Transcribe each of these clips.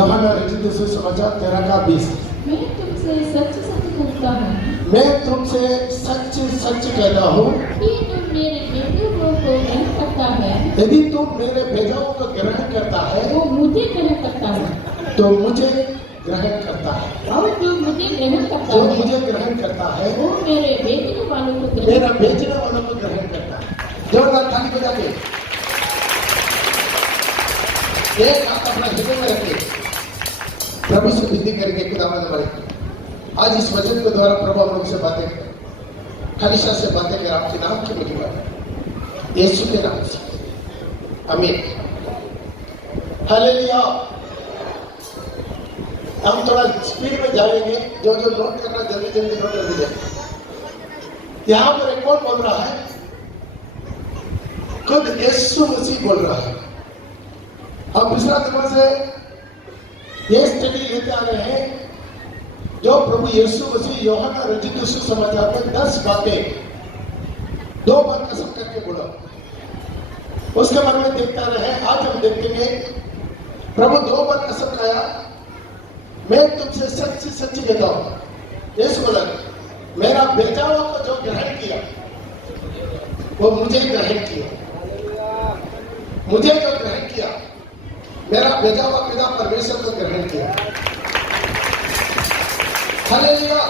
यूहन्ना रचित सुसमाचार 13:20। मैं तुमसे सच सच कहता हूँ, मैं तुमसे सच सच कहता हूँ कि तुम मेरे बेटे को ग्रहण करता है, यदि तुम मेरे भेजाओं को ग्रहण करता है वो मुझे ग्रहण करता है, तो मुझे ग्रहण करता है, और जो मुझे ग्रहण करता जो है मुझे ग्रहण करता है वो मेरे भेजने वालों को ग्रहण मेरा भेजने वालों को ग्रहण करता है। जोरदार ताली बजा के एक हाथ अपना हृदय में रखे, प्रभु से विनती करके खुदावंद हमारे आज इस वचन के द्वारा प्रभु हम लोग से बातें करें, हमेशा से बातें कर आपके नाम की महिमा करें, यीशु के नाम से आमीन। हालेलुया। हम थोड़ा स्पीड में जाएंगे, जो जो नोट करना जल्दी जल्दी नोट कर दीजिए। यहां पर एक कौन बोल रहा है? खुद यीशु मसीह बोल रहा है। हम पिछला दिनों से ये स्टडी लेते आ रहे हैं जो प्रभु यीशु मसीह यूहन्ना रचित सुसमाचार में 10 बातें 2 बार कसम करके बोला, उसके बारे में देखते आ रहे हैं। आज हम देखेंगे प्रभु 2 बार कसम खाया, मैं तुमसे सच सच कहता हूं। यीशु बोला मेरा बेटा को जो ग्रहण किया वो मुझे ग्रहण किया, मुझे जो ग्रहण किया मेरा भेजा हुआ पिता परमेश्वर को ग्रहण किया। हालेलुया।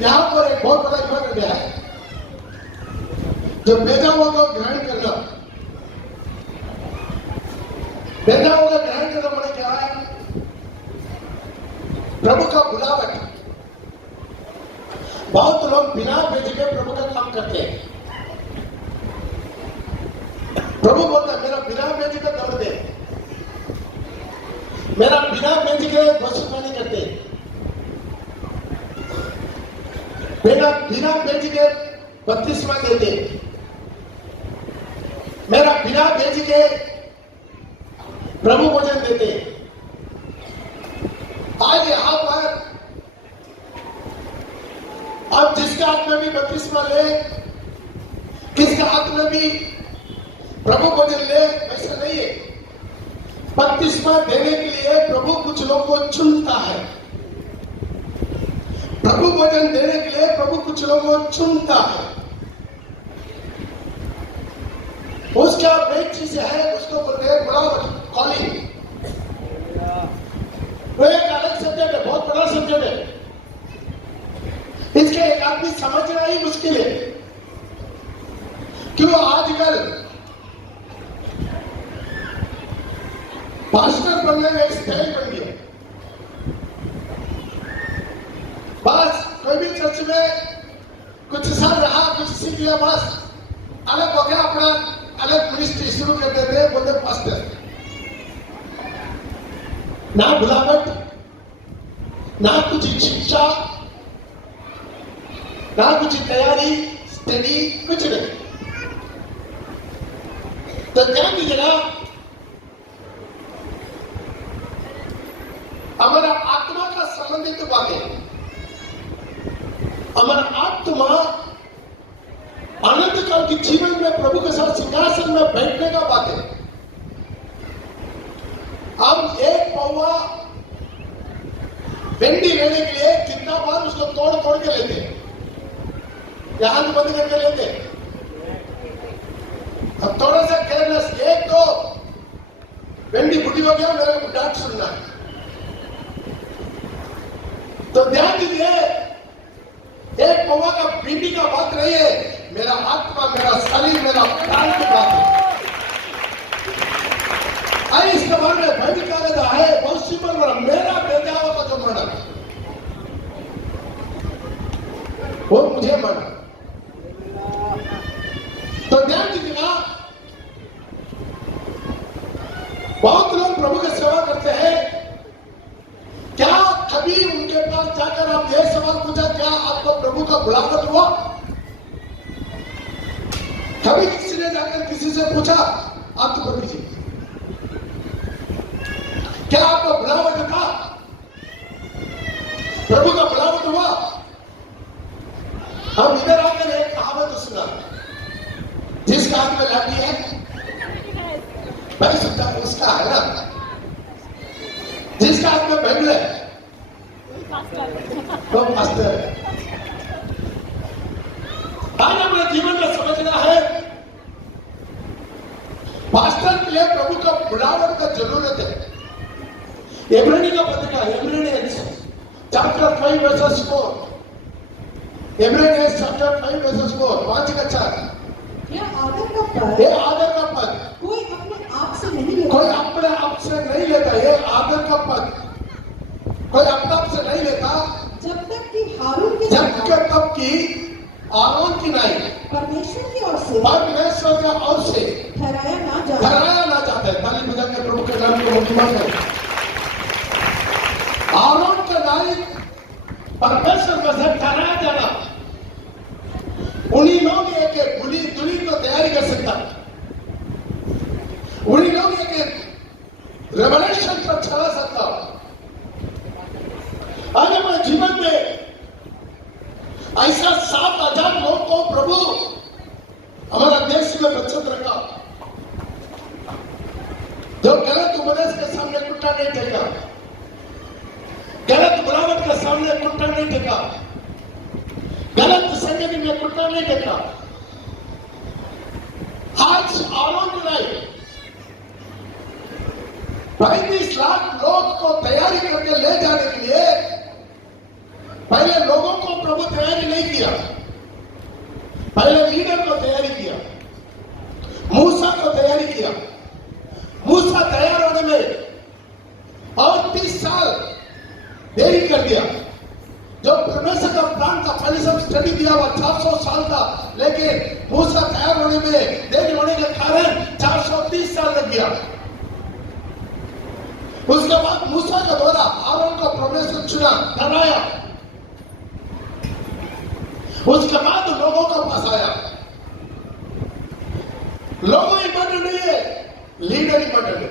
यहां पर एक बहुत बड़ा इबादत है जो भेजा हुआ को ग्रहण करना। भेजा हुआ का ग्रहण करना मैंने क्या है? प्रभु का बुलावट। बहुत लोग बिना भेजे के प्रभु का काम करते हैं। प्रभु बोलता है मेरा बिना भेजे के दौड़ दे, मेरा बिना भेजे के भविष्यवाणी करते, मेरा बिना भेजे के बपतिस्मा देते, मेरा बिना भेजे के प्रभु भोजन देते। आज यहां पर आप जिसके हाथ में भी बपतिस्मा ले, किसके हाथ में भी प्रभु भोजन ले, ऐसा नहीं है। बपतिस्मा देने के लिए प्रभु कुछ लोगों को चुनता है, प्रभु भोजन देने के लिए प्रभु कुछ लोगों को चुनता है। उसका मेन चीज है, उसको बोलते हैं बुलावट, कॉलिंग। वो एक अलग सब्जेक्ट है, बहुत बड़ा सब्जेक्ट है। इसके एक आदमी समझना ही मुश्किल है। क्यों? आजकल पास्टर बनने में एक स्टाइल बन गया। बस कोई भी चर्च में कुछ साल रहा, कुछ सीख लिया, बस अलग हो गया, अपना अलग मिनिस्ट्री शुरू कर देते, बोलते पास्टर। ना बुलावट, ना कुछ शिक्षा, ना कुछ तैयारी, स्टडी, कुछ नहीं। तो ध्यान दीजिएगा, हमारा आत्मा का संबंधित बातें, हमारा आत्मा अनंत काल के जीवन में प्रभु के साथ सिंहासन में बैठने का बात है। हम एक पौवा भिंडी लेने के लिए कितना बार उसको तोड़ तोड़ के लेते हैं, यहां तो बंद करके लेते हैं। अब थोड़ा सा केयरलेस, एक तो भिंडी बुढ़ी हो गया, मेरे को डांट सुनना है। तो ध्यान दीजिए, एक पौवा का भिंडी का बात नहीं है, मेरा आत्मा, मेरा शरीर, मेरा प्राण की बात है। आई इसके बारे में भय का रहता है, बहुत सिंपल बना, मेरा बेजावा का जो मना वो मुझे मना। तो ध्यान दीजिएगा, बहुत लोग प्रभु की सेवा करते हैं। क्या कभी उनके पास जाकर आप ये सवाल पूछा, क्या आपको प्रभु का बुलावट हुआ? कभी किसी ने जाकर किसी से पूछा, आप तो कीजिए, क्या आपको बुलावट था? प्रभु का बुलावट हुआ? हम इधर आकर एक कहावत सुना, जिसका हाथ में लाठी है भाई, उसका है ना, वो पास्टर है। आज अपने जीवन में समझना है पास्टर के लिए प्रभु का बुलावट का जरूरत है। इब्रानी का पत्रिका इब्रानियंस चैप्टर 5 वर्सेस 4 इब्रानियंस चैप्टर 5 वर्सेस 4 5 का 4 यह आदर का पद कोई अपने आप से नहीं लेता। कोई अपने आप से नहीं लेता। ये आदर का पद कोई अपने आप से नहीं लेता जब तक कि हारून के तब की आरोन की नहीं परमेश्वर की ओर से ठहराया ना जाता है। ताली बजा के प्रभु के नाम को महिमा करें। आरोन का नाई परमेश्वर का से ठहराया जाना उन्हीं लोग एक दुली को तैयारी कर सकता, उन्हीं लोग एक रेवलेशन पर चला सकता। आज हमारे जीवन में ऐसा 7,000 लोग को प्रभु हमारा देश में बचत रखा जो गलत उपदेश के सामने कुत्ता नहीं टेका, गलत बुलावट के सामने कुत्ता नहीं टेका, गलत संगति में कुत्ता नहीं टेका। आज आरोन लाई 35 लाख लोग को तैयारी करके ले जाने के लिए पहले लोगों को प्रभु तैयारी नहीं किया, पहले लीडर को तैयारी किया, मूसा को तैयारी किया। मूसा तैयार होने में और 30 साल देरी कर दिया। जो परमेश्वर का प्लान था पहले सब स्टडी दिया हुआ 400 साल था, लेकिन मूसा तैयार होने में देरी होने के कारण 430 साल लग गया। उसके बाद मूसा का द्वारा आरोन को परमेश्वर चुना, ठहराया। उसके बाद लोगों को पास आया। लोगों इंपॉर्टेंट नहीं है, लीडर इंपॉर्टेंट है।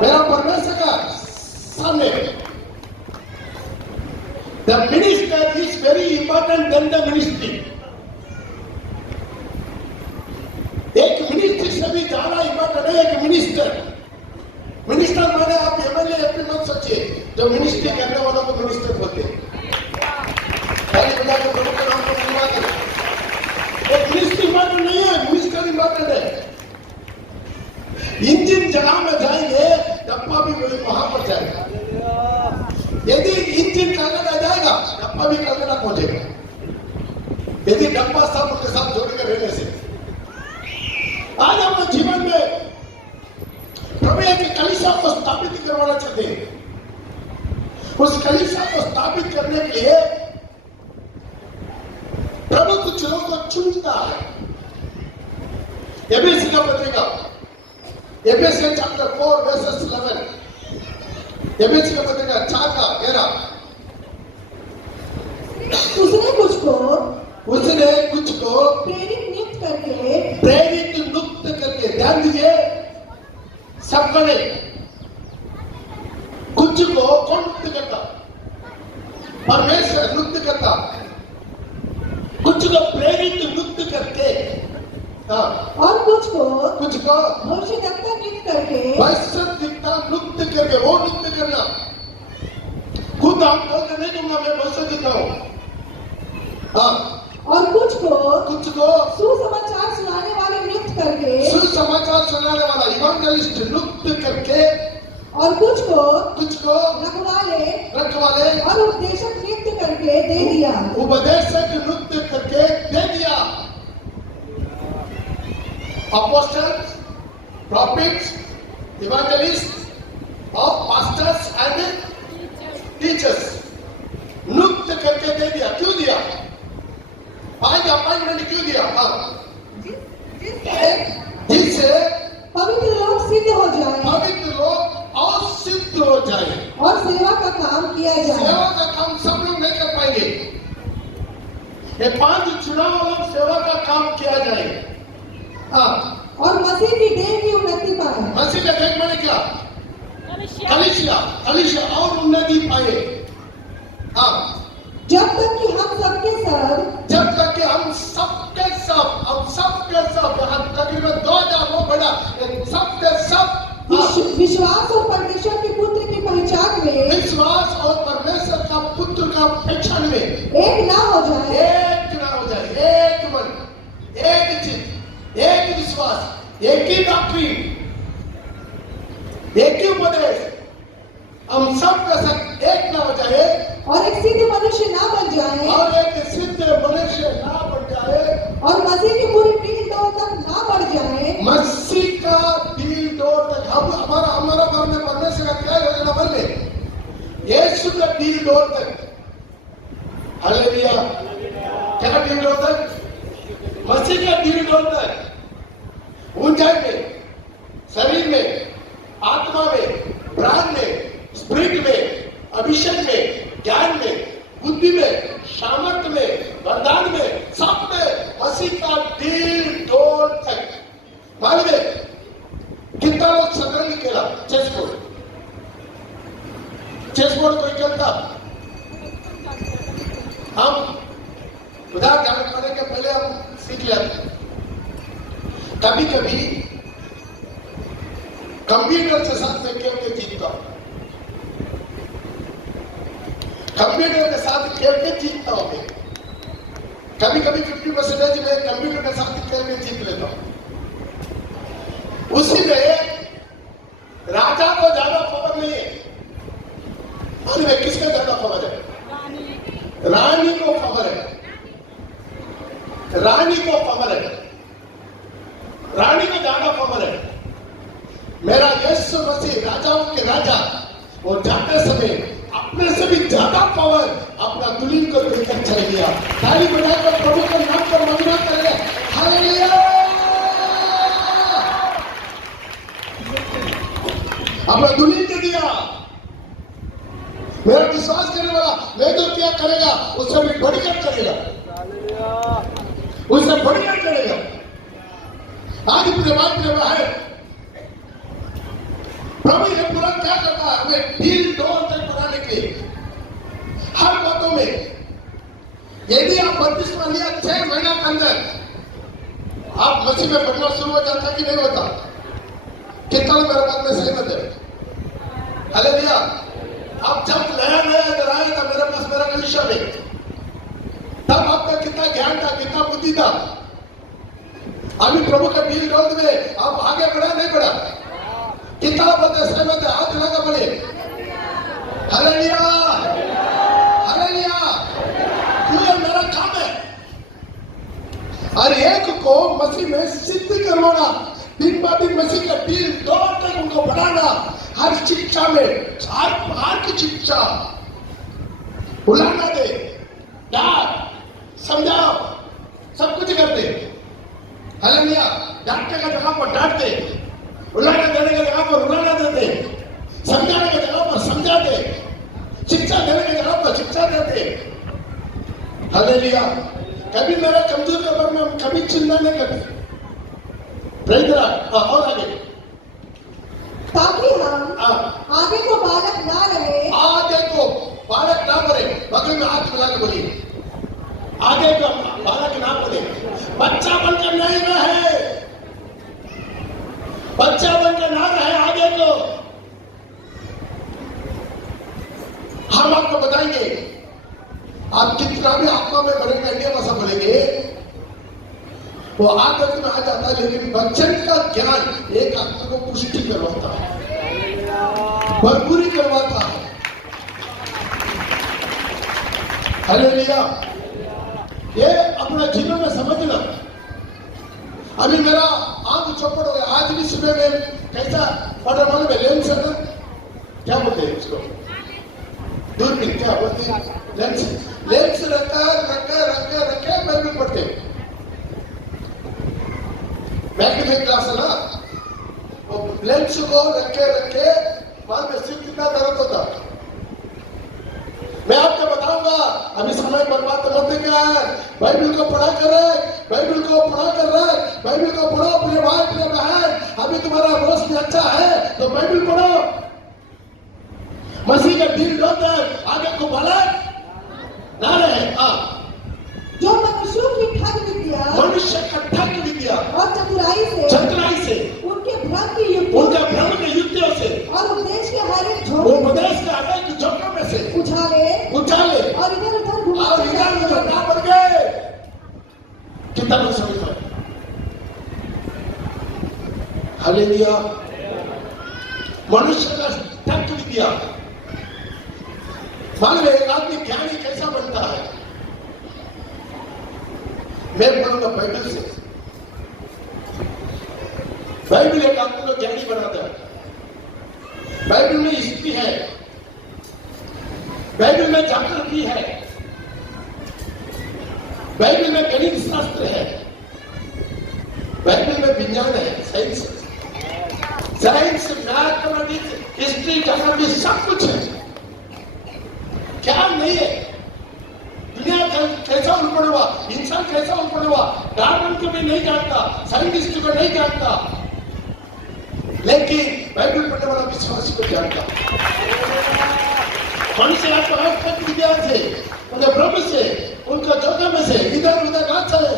मेरा परमेश्वर का सामने the minister is very important than the ministry. एक मिनिस्ट्री से भी ज्यादा इंपॉर्टेंट है एक मिनिस्टर। मिनिस्टर माने आप एमएलए एमपी मत सोचिए, जो मिनिस्ट्री करने वालों को मिनिस्टर बोलते हैं। प्रभु के नाम को धन्यवाद करें। एक मिनिस्ट्री इंपॉर्टेंट नहीं है, मिनिस्टर इंपॉर्टेंट है। इंजन जगह में जाएंगे डब्बा भी वहां पर जाएगा। यदि इंजन कलकत्ता जाएगा डब्बा भी कलकत्ता पहुंचेगा, यदि डब्बा सब के साथ जोड़कर रहने से। आज हम जीवन में प्रभु एक कलीसिया को स्थापित करवाना चाहते हैं। उस कलीसिया को स्थापित करने के लिए प्रभु कुछ लोगों को चुनता है। एफएसी का पत्रिका एफएसी चैप्टर 4 वर्सेस 11 एफएसी का पत्रिका 4 का 11 उसने कुछ को प्रेरित नियुक्त करके ध्यान दीजिए सब बने। कुछ को कौन नियुक्त करता? परमेश्वर नियुक्त करता। कुछ को प्रेरित नियुक्त करके और कुछ को भविष्यद्वक्ता नियुक्त करके वो नियुक्त करना। खुद हम बोलते नहीं दूंगा मैं भविष्यद्वक्ता हूं। और कुछ को सुसमाचार सुनाने वाला इवांजेलिस्ट नियुक्त करके, और कुछ को रखवाले और उपदेशक नियुक्त करके दे दिया। Apostles, prophets, evangelists, और pastors and teachers नियुक्त करके दे दिया। क्यों दिया? 5 अपॉइंटमेंट क्यों दिया? जिससे पवित्र लोग सिद्ध हो जाए, और सिद्ध हो जाए और सेवा का काम किया जाए। सेवा का काम सब लोग नहीं कर पाएंगे। ये 5 चुनाव लोग सेवा का काम किया जाए। और मसीह की देह की उन्नति पाए। मसीह का देह माने क्या? कलीसिया और उन्नति पाए। जब तक कि हम सबके सब यहाँ तकरीबन 2000 लोग बड़ा सबके सब विश्वास और परमेश्वर के पुत्र की पहचान में विश्वास और परमेश्वर का पुत्र का पहचान में एक ना हो जाए, एक ना हो जाए, एक मन, एक चित्त, एक विश्वास, एक ही डॉक्ट्रिन, एक ही उपदेश, हम सब का सब एक ना हो जाए और एक सिद्ध मनुष्य ना बन जाए, और एक सिद्ध मनुष्य ना बन जाए, और मसीह की पूरी डील दौड़ तक ना बढ़ जाए, मसीह का डील दौड़ तक हम हमारा मन में परमेश्वर का क्या योजना बन ले, यीशु का डील दौड़ तक, हालेलुया, क्या डील दौड़ तक, मसीह का डील दौड़ तक, ऊंचाई में, शरीर में, आत्मा में, प्राण में, स्पिरिट में, अभिषेक में, ज्ञान में, बुद्धि में, सामर्थ्य में, वरदान में, सब में मसीह का डील डोल तक। मालूम है कितना लोग शतरंज खेला, चेस बोर्ड कोई खेलता, हम उधार ज्ञान करने के पहले हम सीख लेते। कभी कभी कंप्यूटर के साथ में खेल के जीतता हूं, कंप्यूटर के साथ खेल के जीतता हूं मैं। कभी कभी 50% में कंप्यूटर के साथ खेल के जीत लेता हूं। उसी में राजा को ज्यादा खबर नहीं है, मालूम है किसका ज्यादा खबर है? रानी को खबर है, रानी को खबर है, रानी को ज्यादा खबर है। मेरा यीशु मसीह राजाओं के राजा, वो जाते समय अपने से भी ज्यादा पावर अपना दुल्हन को देकर चल गया। ताली बजाकर प्रभु के नाम पर महिमा करें, हालेलुया। अपना दुल्हन दे दिया। मेरा विश्वास करने वाला मैं तो क्या करेगा, उससे भी बढ़कर चलेगा, उससे बढ़कर चलेगा। आज प्रेमा है, प्रभु ये पूरा क्या करता है, हमें डील डोल तक बनाने के हर बातों में। यदि आप 32वां लिया 6 महीना के अंदर आप मसीह में बढ़ना शुरू हो जाता कि नहीं होता? कितना मेरे बात में सहमत है? हालेलुया। आप जब नया इधर आए था मेरे पास, मेरा कलीसिया में, तब आपका कितना ज्ञान था, कितना बुद्धि था। अभी प्रभु का डील डोल में आप आगे बढ़ा नहीं बढ़ा? कितना बंदे सहमत है? हाथ लगा पड़े, हालेलुया, हालेलुया। ये मेरा काम है। और एक को मसीह में सिद्ध करवाना, दिन ब दिन मसीह का डील दौर तक उनको बढ़ाना, हर शिक्षा में, हर प्रकार की शिक्षा, बुलाना दे, डांट, समझाओ, सब कुछ करते। हालेलुया। डांटने का जगह पर डांटते, उलाना देने की जगह पर उलाना देते, समझाने की जगह पर समझाते, शिक्षा देने की जगह पर शिक्षा देते। हालेलुया। कभी मेरा कमजोर के बारे में हम कभी चिंता नहीं करते। Praise Lord. और आगे, ताकि हम आगे को बालक ना रहे, आगे को बालक ना बने। बगल में हाथ मिला के बोलिए, आगे को बालक ना बने, बच्चा बनकर नहीं रहे, बच्चा बनकर ना रहे, आगे को। हम आपको बताएंगे, आप कितना भी आत्मा में बढ़ेंगे, इंडिया भाषा बोलेंगे, वो आदत में आ जाता है। लेकिन बच्चन का ज्ञान एक आत्मा को पुष्टि करवाता है, भरपूरी करवाता है। हालेलुया। ये अपना जीवन में समझना। अभी मेरा आंख चौपट हो गया। आज भी सुबह में कैसा पढ़ रहा हूं, लेंस है ना, क्या बोलते हैं उसको, दूरबीन, क्या बोलते हैं, लेंस रखे बाइबल पढ़ते, मैग्नीफाइंग ग्लास है ना, वो लेंस को रखे बाद में सिर कितना दर्द होता। मैं आपको बताऊंगा, अभी समय बर्बाद करते क्या है, बाइबल को पढ़ा कर रहे, बाइबल को पढ़ा कर रहे, बाइबल को पढ़ो अपने भाई अपने बहन। अभी तुम्हारा रोशनी अच्छा है तो बाइबल पढ़ो। मसीह का दिल होता है, आगे को बढ़े ना रहे। जो मनुष्यों की ठग विद्या, मनुष्य का ठग विद्या और चतुराई से उनके भ्रम की युक्तियों से और उपदेश के हर एक झोंके में से उछाले और हालेलुया। मनुष्य का तर्क विद्या। मालूम है एक आदमी ज्ञानी कैसा बनता है? मैं बोलूंगा बाइबल से। बाइबल एक आदमी को ज्ञानी बनाता है। बाइबल में हिस्ट्री है, बाइबल में जागृति है, बाइबल में गणित शास्त्र है, बाइबल में विज्ञान है, साइंस, मैथमेटिक्स, हिस्ट्री, ज्योग्राफी सब कुछ है। क्या नहीं है? दुनिया कैसा उत्पन्न हुआ, इंसान कैसा उत्पन्न हुआ, डार्विन को भी नहीं जानता, साइंटिस्ट को नहीं जानता, लेकिन बाइबल पढ़ने वाला विश्वासी को जानता। मनुष्य आपको विद्या से, उनके प्रभु से, उनका जोखम से इधर उधर ना चले।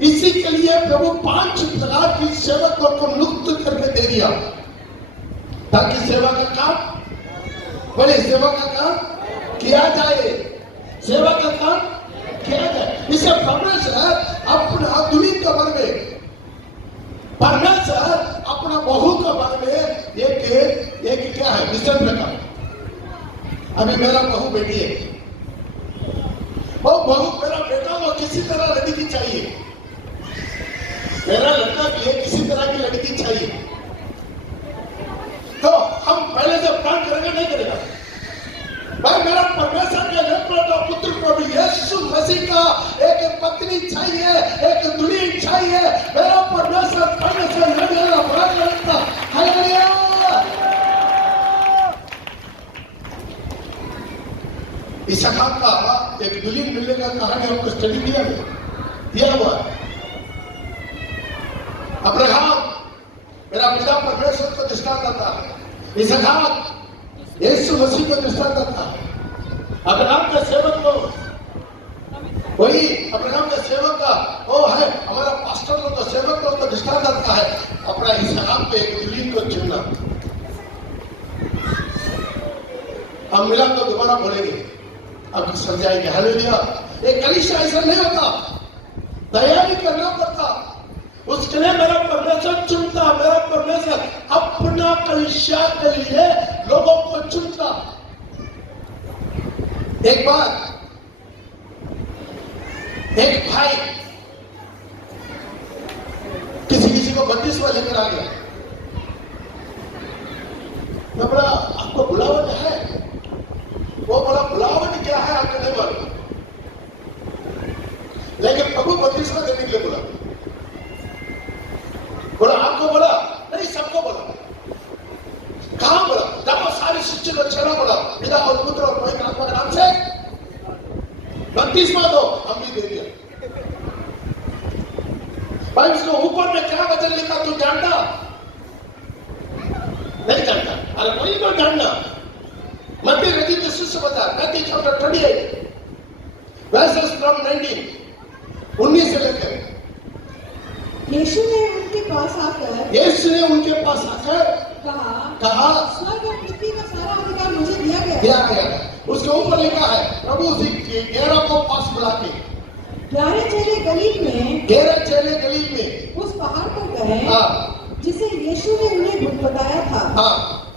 इसी के लिए प्रभु 5 प्रकार की सेवकों को मुक्त करके दे दिया, ताकि सेवा का काम, बोले सेवा का काम किया जाए, सेवा का काम किया जाए। इसे परमेश्वर अपना दुनिया के बारे में, परमेश्वर अपना बहू के बारे में एक क्या है मिशन रखा। अभी मेरा बहू बेटी है, वो बहू मेरा बेटा वो किसी तरह लड़की चाहिए, मेरा लड़का भी है किसी तरह की लड़की चाहिए। तो हम पहले से प्लान करेंगे नहीं करेगा? भाई मेरा परमेश्वर के नेतृत्व पुत्र प्रभु यीशु मसीह का एक पत्नी चाहिए, एक दुल्हन चाहिए। मेरा परमेश्वर पहले से लगता। हालेलुया। इसहाक का एक दुल्हन मिलने का कहानी हमको स्टडी दिया हुआ है। अब्राहम मेरा पिता परमेश्वर को दृष्टांत देता है, इसहाक यीशु मसीह को दृष्टांत देता है। अब्राहम के सेवक को, वही अब्राहम के सेवक का वो है हमारा पास्टर लोग का सेवक लोग का दृष्टांत देता है अपना इसहाक पे एक दुल्हन को चुनना। हम मिला तो दोबारा बोलेंगे, आपको समझाएंगे। हालेलुया। एक कलीसिया ऐसा नहीं होता, तैयारी करना पड़ता, उसके लिए मेरा परमेश्वर चुनता। मेरा परमेश्वर अपना कलीसिया के लिए लोगों को चुनता। एक बार एक भाई किसी को बत्तीसवां लेकर आ गया। मैं बोला आपको बुलावट है? वो बोला बुलावट क्या है आपको नहीं मालूम, लेकिन प्रभु 32वां देने के लिए बोला। बोला आपको बोला? नहीं, सबको बोला। कहां बोला? जब सारी शिष्य को छेड़ा बोला, पिता और पुत्र और पवित्र आत्मा के नाम से 32वां दो, हम भी दे दिया। भाई उसको ऊपर में क्या वचन लिखा तू जानता? नहीं जानता? अरे वही तो जानना। मत्ती रचित सुसमाचार Matthew chapter 28 verses from 19 से लेकर यीशु ने उनके पास आकर कहा स्वर्ग और पृथ्वी का सारा अधिकार मुझे दिया गया। उसके ऊपर लिखा है प्रभु उसी 11 को पास बुला के ग्यारह चेले गलील में उस पहाड़ पर गए जिसे यीशु ने उन्हें बताया था।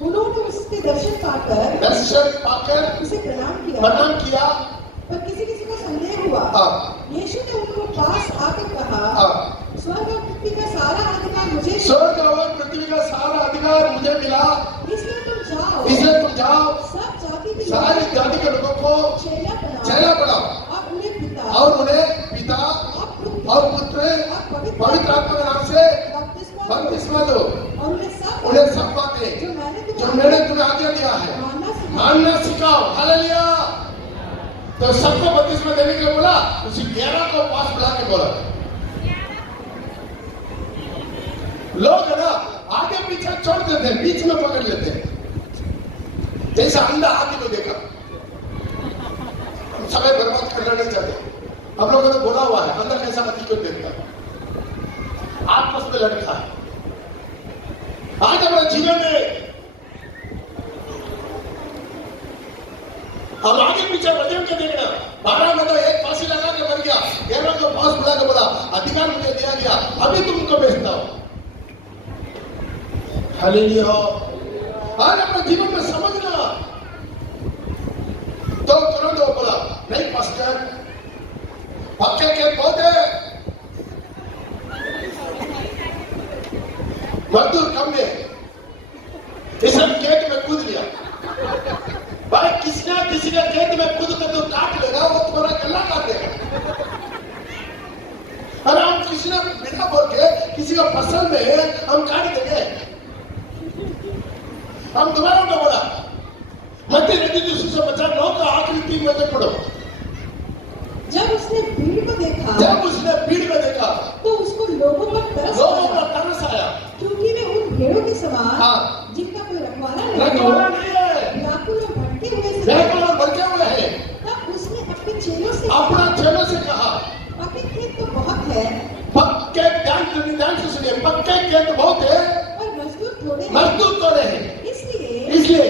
उन्होंने उसके दर्शन पाकर उसे प्रणाम किया। पर किसी को संदेह हुआ। यीशु ने उनको पास आकर कहा स्वर्ग और पृथ्वी का सारा अधिकार मुझे मिला, इसलिए तुम जाओ सारी जाति के लोगों को चेला बनाओ और उन्हें पिता और पुत्र पवित्र आत्मा के नाम से बपतिस्मा दो और उन्हें सब बातें जो मैंने तुम्हें आज्ञा दिया है मानना सिखाओ। हालेलुया। तो सबको बपतिस्मा देने के लिए बोला, उसी 11 को पास बुला के बोला। लोग है ना आगे पीछे छोड़ देते हैं, बीच में पकड़ लेते हैं। जैसा अंधा हाथी को देखा, हम समय बर्बाद करना नहीं चाहते। हम लोगों ने बोला हुआ है अंधा कैसा हाथी को देखता है, आपस में लड़ता है। आज हमारे जीवन में हम आगे पीछे वजन के देखना। 12 में तो एक फांसी लगा के मर गया, 11 को पास बुला के बोला अधिकार मुझे दिया गया, अभी तुमको बेचता हूं। हालेलुया। आज अपने जीवन में समझना। तो तुरंत वो बोला, नहीं पास्टर, पक्के के पौधे, मजदूर कम है, इस खेत में कूद लिया। भाई किसी के खेत में कूद कर तो काट लेगा, वो तुम्हारा गला काट देगा। अरे हम किसी ने बिना बोल के किसी का फसल में हम काट देंगे। हम दोबारा को बोला, मत्ती रचित सुसमाचार 9 का आखिरी 3 वचन पढ़ो। जब उसने भीड़ को देखा तो उसको लोगों पर तरस आया, क्योंकि वे उन भेड़ों के समान जिनका कोई रखवाला नहीं है, व्याकुल और भटके हुए हैं। तब उसने अपने चेलों से कहा, पक्के खेत तो बहुत है, पक्के ध्यान से सुनिए, पक्के खेत बहुत है और मजदूर थोड़े हैं। इसलिए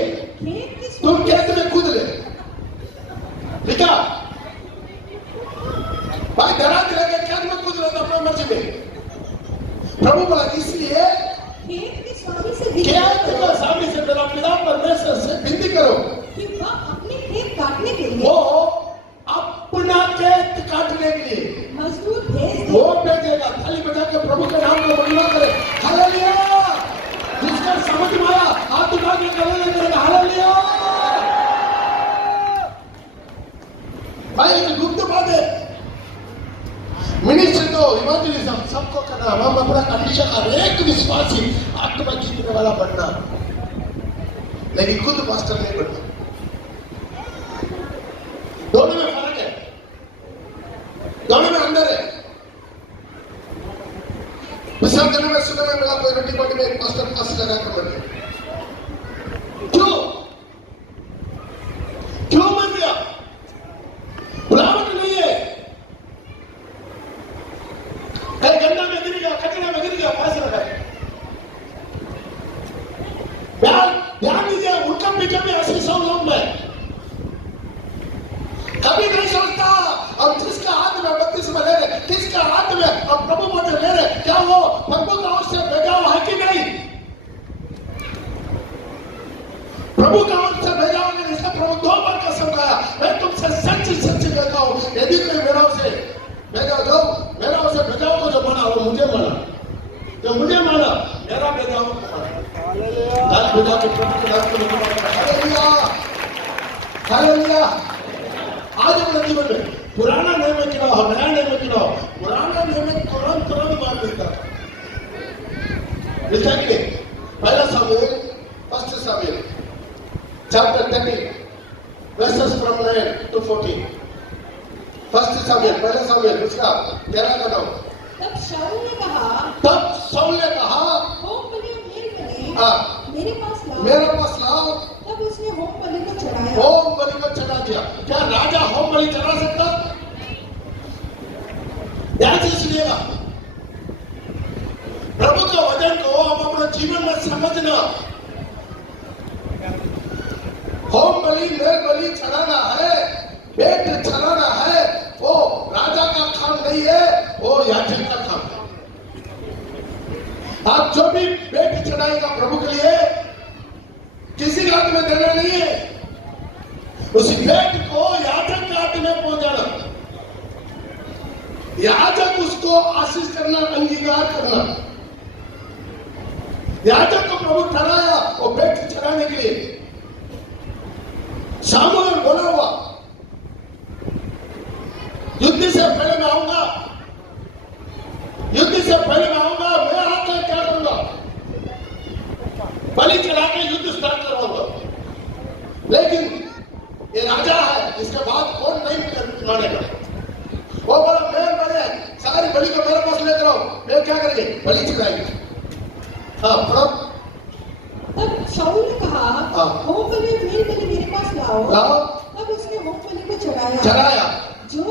तुम खेत में कूद ले। लिखा भाई, डरा दिलेगा खेत में कूद ले तो अपना मर्जी में। प्रभु बोला, इसलिए खेत के स्वामी से मेरा पिता परमेश्वर से विनती करो कि वह अपने खेत काटने के लिए, वो अपना खेत काटने के लिए मजदूर भेज वो भेजेगा। थाली बजा के प्रभु के नाम को महिमा करे। हालेलुया। जिसका समझ में आया हाथ उठा के गले करेगा। हालेलुया। भाई एक गुप्त बात है, मिनिस्ट्री तो इवेंजलिज्म सबको करना, हम अपना कंडीशन हर एक विश्वासी आत्मा जीतने वाला बनना, लेकिन खुद पास्टर नहीं बनना। दोनों में फर्क है, दोनों में अंदर है। पिछले दिनों में सुनने में मिला, कोई रोटी पार्टी में पास्टर फांसी लगा कर मर गया। क्यों मर गया? बुलावट नहीं है, कहीं गंगा में गिर गया, कचरा में गिर गया, फांसी लगा। ध्यान दीजिए, उनका पीछे भी 80-100 लोग में कभी नहीं सोचता। और जिसका हाथ में बपतिस्मा ले रहे, किसका हाथ में अब प्रभु मोटे ले रहे, क्या वो प्रभु का ओर से भेजा हुआ है कि नहीं? प्रभु का ओर से भेजा हुआ है। इसका प्रभु 2 बार कसम खाया, मैं तुमसे सच कहता हूं, यदि कोई मेरा से भेजा जाओ, मेरा उसे भेजा हो तो जो माना वो मुझे माना, जो मुझे माना मेरा भेजा हो तो माना। भेजा के प्रभु के नाम को हालेलुया। हालेलुया। आज अपने जीवन में पुराना नियम में गिनाओ, नया नियम में गिनाओ। पुराना नियम में तुरंत मार देता लिखा कि नहीं? पहला Samuel, 1 Samuel chapter 13 verses from 9 to 14। 1 Samuel, पहला सामुएल उसका 13 का नाम। तब शाऊल ने कहा, होम बलि और मेरे पास लाओ। तब उसने होम बलि को चढ़ाया। होम बलि को चढ़ा दिया। क्या राजा होम बलि चढ़ा सकता? ध्यान से सुनिएगा, प्रभु के वचन को आप अपने जीवन में समझना। होम बलि, मेल बलि चढ़ाना है, भेंट चढ़ाना है, वो राजा का काम नहीं है, वो याजक का काम है। आप जो भी भेंट चढ़ाएगा प्रभु के लिए, किसी के हाथ में देना नहीं है, उस भेंट को याजक के हाथ में पहुंचाना, याजक उसको आशीष करना, अंगीकार करना। याजक को प्रभु ठहराया वो भेंट चढ़ाने के लिए। सामुएल बोला हुआ, युद्ध से पहले मैं आऊंगा, मैं आकर क्या करूंगा? बलि चढ़ा के युद्ध स्टार्ट करवाऊंगा। लेकिन ये राजा है, इसके बाद कौन नहीं मानेगा? वो बोला मैं बड़े सारी बलि को मेरे पास लेकर आओ, मैं क्या करेंगे? बलि चढ़ाएंगे। हाँ, तब शाऊल ने कहा, होम बलि और मेल बलि मेरे पास लाओ। तब उसने होम बलि को चढ़ाया। जो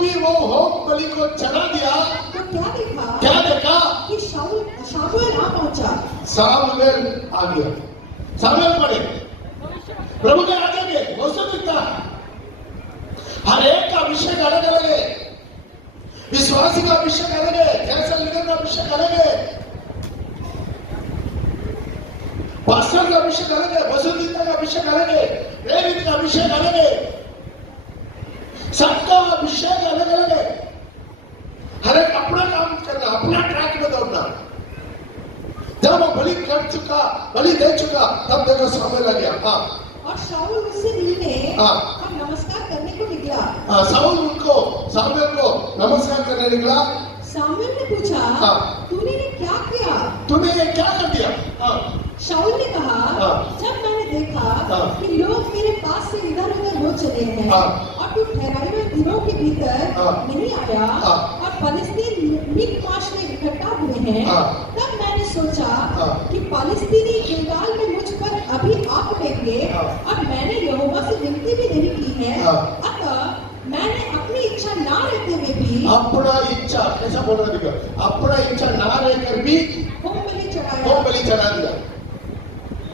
भी वो होम बलि को चढ़ा दिया, तो क्या देखा कि शामुएल आ पहुंचा। सामुएल आ गया। सामुएल पढ़े, प्रभु के राजा के मौसम दिखता है। हर एक का अभिषेक अलग अलग है, विश्वासी का अभिषेक अलग है, कैंसर लीडर का अभिषेक अलग है। पास्टर का अभिषेक अलग है, वसुदीता का अभिषेक अलग है, प्रेरित का अभिषेक अलग है, सबका अभिषेक अलग अलग है। हर एक अपना काम करना, अपना ट्रैक में दौड़ना। जब वो बलि कर चुका, बलि दे चुका, तब देखो सामने लग गया। हाँ, और शाऊल उससे मिलने हाँ, और नमस्कार करने को निकला। हाँ, शाऊल उनको सामुएल को नमस्कार करने निकला। सामुएल ने पूछा, हाँ, तूने ये क्या किया? तूने ये क्या कर दिया? हाँ, शाऊल ने कहा, हाँ, जब मैंने देखा हाँ, कि लोग मेरे पास से इधर उधर हो चले हैं, हाँ, और तू ठहराए हुए दिनों के भीतर हाँ, नहीं आया, हाँ, और फलस्तीन मिकमाश में इकट्ठा हुए हैं, हाँ, तब मैंने सोचा हाँ, कि फलस्तीनी गिलगाल में मुझ पर अभी आ पड़ेंगे, हाँ, और मैंने यहोवा से विनती भी नहीं की है। हाँ, अतः मैंने अपनी इच्छा ना रहते हुए भी अपना इच्छा, कैसा बोल रहा देखो, अपना इच्छा ना रहकर भी होम बलि चढ़ाया। होम बलि चढ़ा दिया।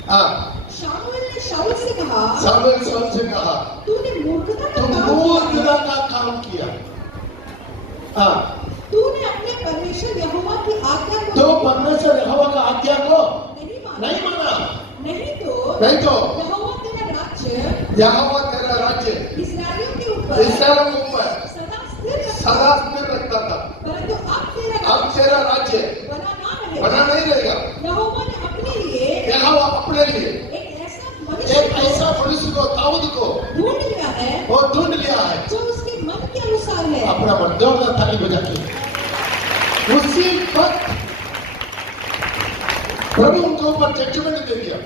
हाँ, शाऊल ने शाऊल से कहा, सामुएल शाऊल से कहा, तूने मूर्खता का तुम काम मूर्खता किया। का काम किया। हाँ, तूने अपने परमेश्वर यहोवा की आज्ञा को तो परमेश्वर यहोवा का आज्ञा को नहीं माना। नहीं माना। नहीं तो यहोवा तेरा राज्य यहोवा तेरा राज्य इस्राएलियों के ऊपर इस्राएल के ऊपर सदा स्थिर रखता। सदा स्थिर रखता था। परंतु अब तेरा राज्य बना ना रहेगा। बना नहीं रहेगा। यहोवा ने अपने लिए यहोवा अपने लिए एक एक ऐसा मनुष्य को, दाऊद को ढूंढ लिया है, वो ढूंढ लिया है, जो उसके मन के अनुसार है। अपना मन जोरदार ताली बजा के उसी वक्त प्रभु उनके ऊपर जजमेंट दे दिया,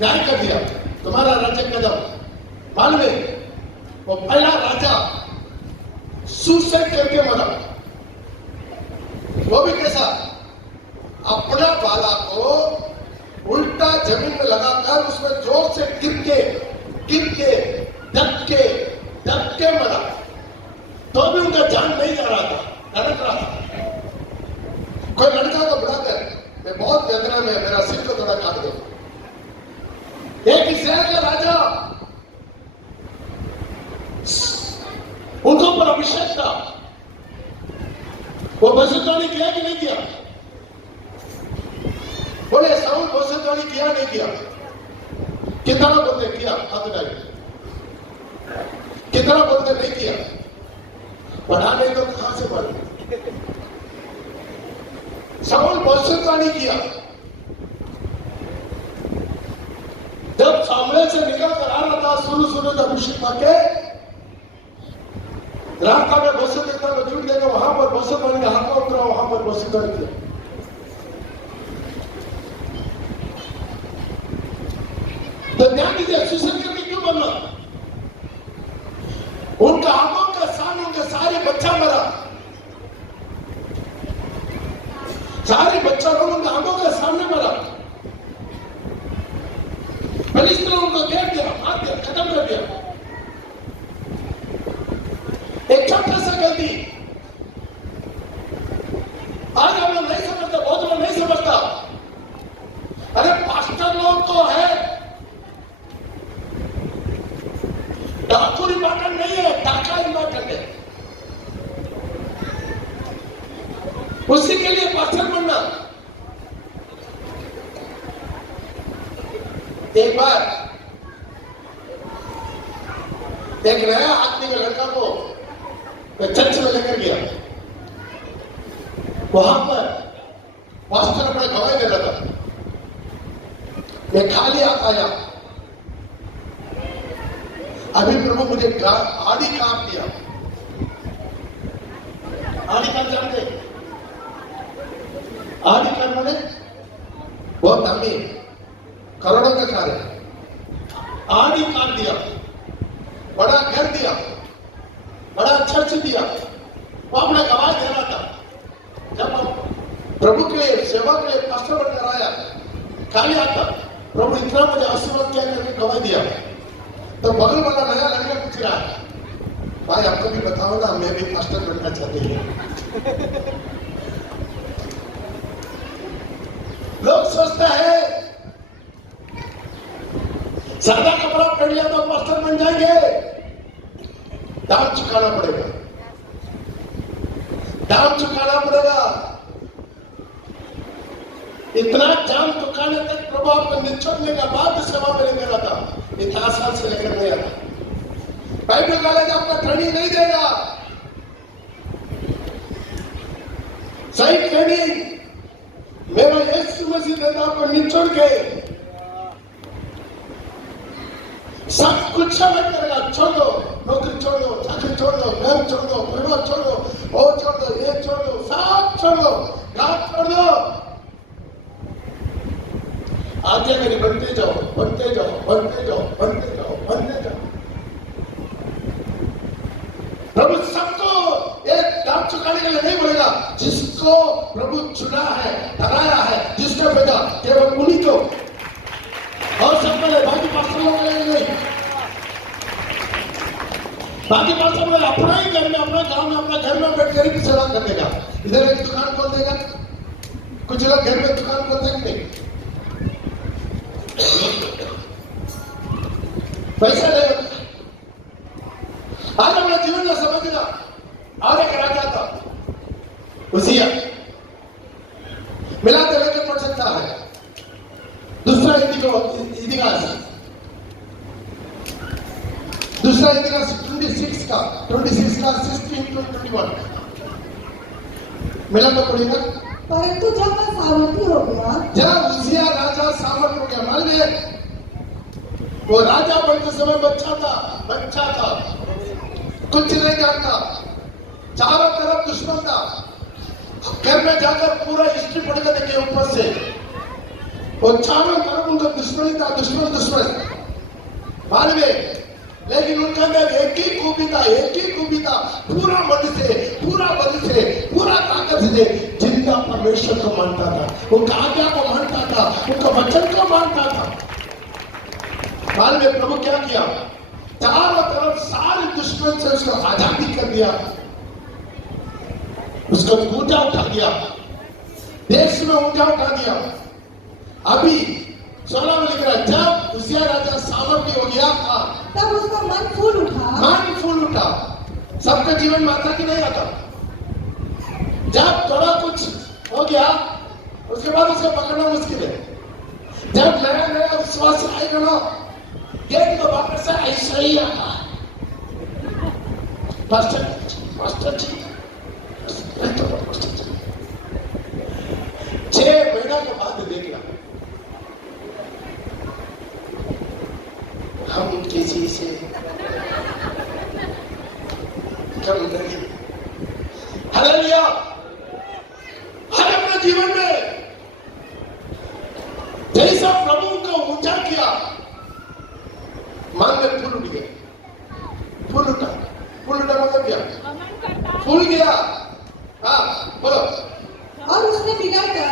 न्याय कर दिया। तुम्हारा राज्य कदम मालूम है, वो पहला राजा सुसाइड करके मरा। वो भी कैसा, अपना बाला को उल्टा जमीन में लगाकर उसमें जोर से गिर के दब के मरा। तो भी उनका जान नहीं जा रहा था, धड़क रहा था। कोई लड़का को बुलाकर, मैं बहुत वेदना में, मेरा सिर को थोड़ा काट दो। एक इस्राएल का राजा, उनके ऊपर अभिषेक था, वो भविष्यवाणी किया कि नहीं किया? बोले शाऊल भविष्यवाणी किया नहीं किया? कितना बोलते किया? हाथ उठाइए। कितना बोलते नहीं किया? पढ़ा नहीं तो कहां से पढ़े? शाऊल भविष्यवाणी किया। जब सामुएल से निकल कर आ रहा था, शुरू जब अभिषेक पाके रास्ता में भविष्यद्वक्ता को झूठ देगा, वहां पर भविष्यवाणी का हाथ उतरा, वहां पर भविष्यवाणी किया। तो ध्यान दीजिए, सुसाइड करके क्यों बनना? उनका आंखों का सामने उनका सारे बच्चा मरा, सारे बच्चा लोग उनका आंखों के सामने मरा। फलिस्तीन उनको घेर दिया, मार दिया, खत्म कर दिया। एक छोटा सा गलती, आज हम लोग नहीं समझते, बहुत लोग नहीं समझता। अरे पास्टर लोग तो है, डाकू इम्पोर्टेंट नहीं है, डाका इम्पोर्टेंट है। उसी के लिए पास्टर बनना। एक बार एक नया आदमी का लड़का को मैं चर्च में लेकर गया, वहां पर पास्टर अपना गवाही दे रहा था। मैं खाली आया, अभी प्रभु मुझे आदि काम दिया। आदि काम जानते? आदि काम मैंने बहुत दामी, करोड़ों का कार्य। आदि काम दिया, बड़ा घर दिया, बड़ा चर्च दिया, वो अपना गवाही दे रहा था। जब प्रभु के लिए, सेवा के लिए पास्टर बनकर आया, खाली आता, प्रभु इतना मुझे आशीर्वाद किया करके गवाही दिया। तो बगल वाला नया लड़का पूछ रहा है, भाई आपको भी बताओ ना, मैं भी पास्टर बनना चाहती हूँ। लोग सोचते हैं सादा कपड़ा पहन लिया तो पास्टर बन जाएंगे। दाम चुकाना पड़ेगा, दाम चुकाना पड़ेगा। इतना दाम चुकाने तक प्रभु प्रभु आपको निचोड़ने का बाद सेवा में लेकर आता, इतना साल से लेकर नहीं आता। बाइबल कॉलेज आपका ट्रेनिंग नहीं देगा, सही ट्रेनिंग मेरा यीशु मसीह देता आपको निचोड़ के सब कुछ समझ करेगा। छोड़ दो, नौकरी छोड़ दो, चाकरी छोड़ दो, घर छोड़ दो, परिवार छोड़ दो, वो छोड़ दो, ये छोड़ दो, सब छोड़ दो, गांव छोड़ दो, आगे मेरी बनते जाओ, बनते जाओ, बनते जाओ, बनते जाओ, बनते जाओ। प्रभु सबको एक दाम चुकाने के लिए नहीं बोलेगा, जिसको प्रभु चुना है, ठहराया है, जिसने भेजा, केवल उन्हीं को, और सब पहले बाकी पास्टर लोग नहीं, बाकी पास्टर लोग अपना ही घर में, अपना गांव में, अपना घर में बैठ कर ही सेवा कर देगा। इधर एक दुकान खोल देगा, कुछ लोग घर में दुकान खोलते हैं नहीं, पैसा नहीं होता। आज अपना जीवन में समझना, और एक राजा था उसिया, मिलाते लेकर पढ़ सकता है। दूसरा इतिहास 26 का 16 to 21 मिला तो पड़ेगा। परंतु जब वह सामर्थी हो गया, जब उसिया राजा सामर्थ हो गया, मान लीजिए वो राजा बनते समय बच्चा था, कुछ नहीं जानता, चारों तरफ दुश्मन था। घर में जाकर पूरा हिस्ट्री पढ़कर देखे ऊपर से, वो चारों तरफ उनका दुश्मन था, दुश्मन मालूम। लेकिन उनके अंदर एक ही खूबी था, पूरा मन से, पूरा ताकत से जिंदा परमेश्वर को मानता था, उनका आज्ञा को मानता था, उनका वचन को मानता था। मालूम प्रभु क्या किया, चारों तरफ सारे दुश्मन से उसको आजादी कर दिया, उसको ऊंचा उठा दिया, देश में ऊंचा उठा दिया। अभी 16 में लिख रहा है, जब उसिया राजा सामर्थ्य हो गया था, तब उसका मन फूल उठा। सबके जीवन में आता कि नहीं आता? जब थोड़ा कुछ हो गया, उसके बाद उसे पकड़ना मुश्किल है। जब नया विश्वास आएगा ना, गेट को वापस से ऐसा ही आता। मास्टर जी 6 महीना के बाद देखना हम किसी से कम नहीं। हालेलुया। हर अपने जीवन में जैसा प्रभु को ऊंचा किया, मन में फूल उठ गया, फूल उठा मतलब क्या? फूल गया। हाँ बोलो। और उसने बिगड़कर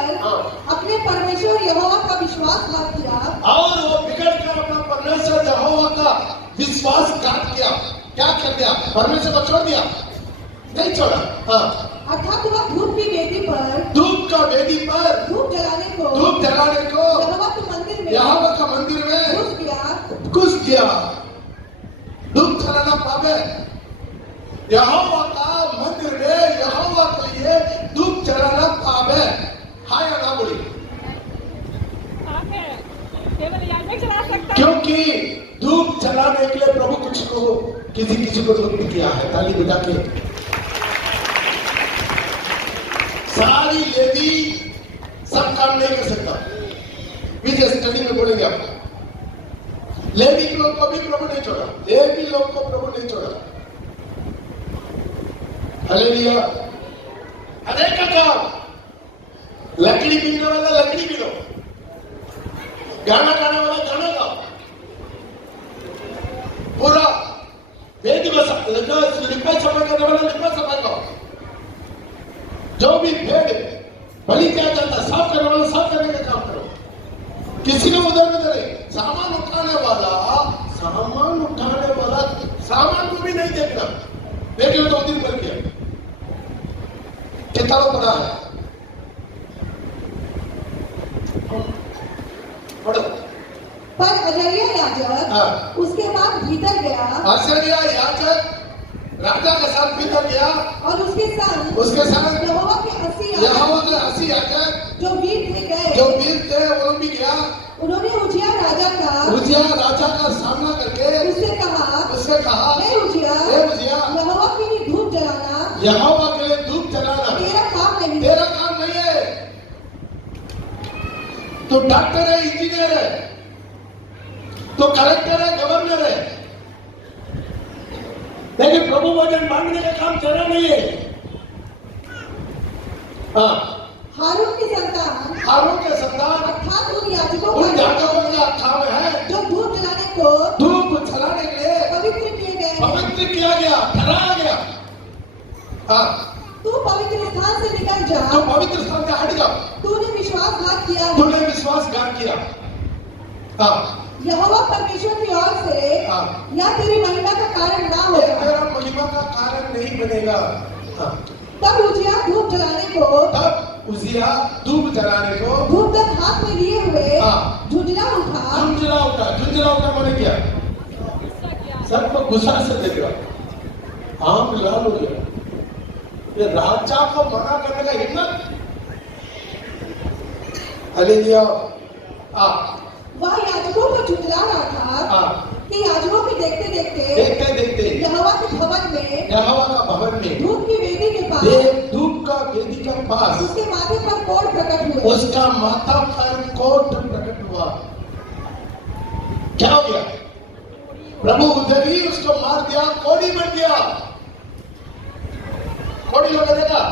अपने परमेश्वर यहोवा का विश्वासघात किया, और वो बिगड़कर अपना परमेश्वर यहोवा का विश्वासघात किया। क्या कर दिया? परमेश्वर को छोड़ दिया? नहीं छोड़ा। अर्थात वह धूप की वेदी पर, धूप का वेदी पर धूप जलाने को यहोवा का मंदिर में घुस गया। धूप जलाना पाप है। यहोवा का मंदिर में यहोवा के लिए धूप जलाना पाप है। हाँ या ना बोली? क्योंकि धूप जलाने के लिए प्रभु किसी को धूप किया है। ताली बजा के सारी लेवी सब काम नहीं कर सकता। विजय स्टडी में बोलेंगे आपको। लेवी लोग को भी प्रभु नहीं छोड़ा, लेवी लोग को प्रभु नहीं छोड़ा। हालेलुया। अनेक का काम, लकड़ी पीने वाला लकड़ी पी लो, गाना गाने वाला गाना गाओ, पूरा वेदी को लिपा सफा करने वाला लिपा सफा करो। जो भी भेड़ बलि किया जाता साफ करने वाला साफ करने का काम करो। किसी को उधर में करे, सामान उठाने वाला सामान को भी नहीं देखना। देख लो 2 दिन कर किया, कितना पड़ा है? पढ़ो। पर अजर्या याजक उसके बाद भीतर गया, अजर्या याजक राजा के साथ भीतर गया, और उसके साथ यहोवा के 80 याजक जो वीर थे वो लोग भी गया। उजिया राजा का सामना करके उसने कहा हे हे उजिया उजिया यहोवा के लिए धूप जलाना यहोवा के लिए धूप जलाना तेरा काम नहीं है। तो डॉक्टर है, इंजीनियर है, तो कलेक्टर है, गवर्नर है, लेकिन प्रभु वचन मांगने का काम तेरा नहीं है। हाँ, हारून के संतान अर्थात उन याजकों का काम है जो धूप जलाने को धूप जलाने के लिए पवित्र किया गया, ठहराया गया। हाँ, तू पवित्र स्थान से निकल जा, तो पवित्र स्थान से हट जा, तूने विश्वासघात किया। हाँ, यहोवा परमेश्वर की ओर से हाँ, या तेरी महिमा का कारण ना होगा, तेरा महिमा का कारण नहीं बनेगा। हाँ, तब उजिया धूप जलाने को धूप हाथ में लिए हुए हाँ, झुंझला उठा मैंने क्या सब को गुस्सा से देख रहा, आम लाल हो गया। ये राजा को मना करने का हिम्मत। हालेलुया। वह याजकों को झुंझला रहा था कि याजकों के देखते देखते यहोवा के भवन में धूप की वेदी के पास उसके माथे पर कोढ़ प्रकट हुआ। क्या हो गया? प्रभु उधर ही उसको मार दिया, कोड़ी बन गया। कोड़ी लगने का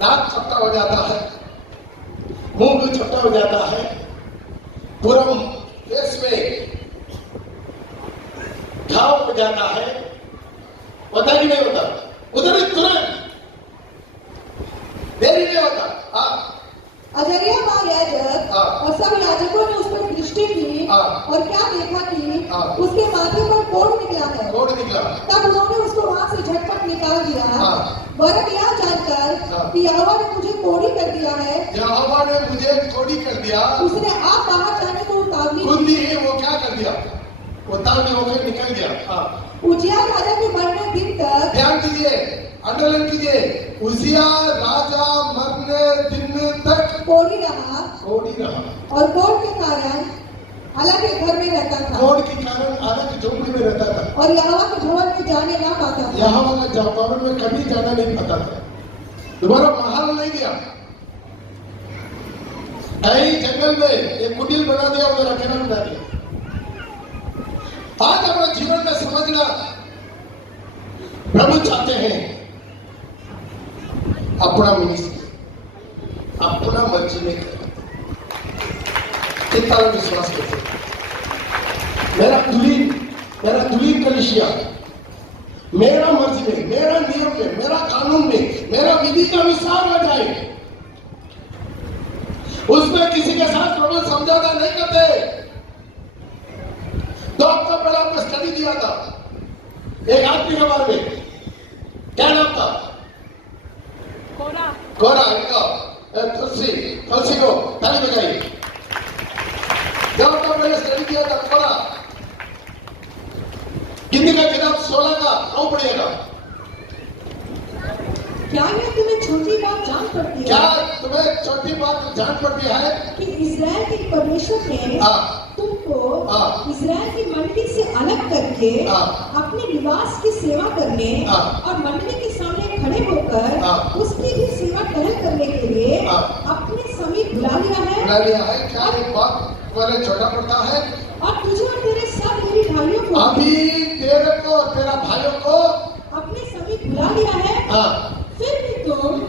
नाक चपटा हो जाता है, मुंह भी चपटा हो जाता है, पूरा फेस में घाव हो जाता है, पता ही नहीं होता, उधर ही तुरंत देरी नहीं होता। अजरिया याजक और सब याजकों ने उस पर दृष्टि की और क्या देखा कि उसके माथे पर कोढ़ निकला है। तब उन्होंने उसको वहां से झटपट निकाल दिया। वरन यह जानकर कि यहोवा ने मुझे कोढ़ी कर दिया, उसने आप बाहर जाने को उतावली है। वो क्या कर दिया? उतावली होकर निकल गया। उजिया राजा के मरने दिन तक, ध्यान कीजिए, अंडरलाइन कीजिए, उजिया राजा मरने दिन तक कोढ़ी रहा और कोढ़ के कारण अलग एक घर में रहता था। कोढ़ के कारण अलग झोपड़ी में रहता था और यहोवा के भवन में जाने ना पाता था। यहोवा के भवन में कभी जाना नहीं पाता था। दोबारा महल नहीं दिया, कहीं जंगल में एक कुटीर बना दिया, उधर अकेला बना दिया। आज अपने जीवन में समझना, प्रभु चाहते हैं अपना मिनिस्ट्री, अपना मर्जी में कर। कितना विश्वास करते? मेरा दुलीन कलिसिया मेरा मर्जी में, मेरा नियम में, मेरा कानून में, मेरा विधि का विस्तार हो जाए, उसमें किसी के साथ प्रभु समझौता नहीं करते। 2 हफ्ता पहले आपको स्टडी दिया था एक आदमी के बारे में, क्या नाम था? कोरा। तुलसी को ताली बजाई। 2 हफ्ता पहले स्टडी किया था कोरा। गिनती का किताब 16 का 9 पढ़िएगा। क्या यह तुम्हें छोटी बात जान पड़ती है? क्या तुम्हें छोटी बात जान पड़ती है कि इस्राएल के परमेश्वर ने तुमको इस्राएल की मंडली से अलग करके अपने निवास की सेवा करने और मंडली के सामने खड़े होकर उसकी भी सेवा टहल करने के लिए अपने समीप बुला लिया है। क्या एक बात तुम्हारे छोटा पड़ता है? और तुझे और तेरे सब तेरे भाइयों को, अभी तेरे को और तेरा भाइयों को अपने समीप बुला लिया है।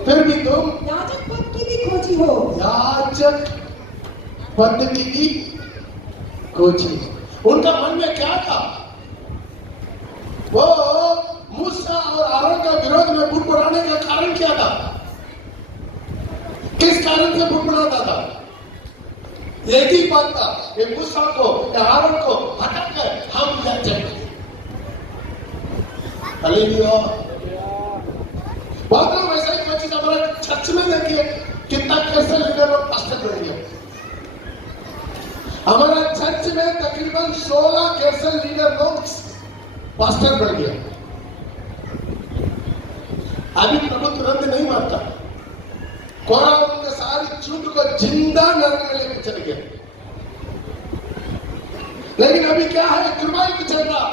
फिर भी तुम याजक पद की भी खोजी हो। याजक पद की भी खोजी। उनका मन में क्या था? वो मूसा और आरोन का विरोध में बुड़बुड़ाने का कारण क्या था? किस कारण से बुड़बुड़ाता था? एक ही बात था, ये मूसा को या आरोन को हटाकर हम याजक। हालेलुया। बहुत लोग ऐसा ही चीज हमारे चर्च में देखिए, कितना कैसे लीडर और पास्टर बन गए। हमारा चर्च में तकरीबन 16 कैसे लीडर लोग पास्टर बन गए। अभी प्रभु तुरंत नहीं मारता। कोरा उनके सारी झूठ को जिंदा नरक में लेकर चले गए। लेकिन अभी क्या है, कृपा युग चल रहा।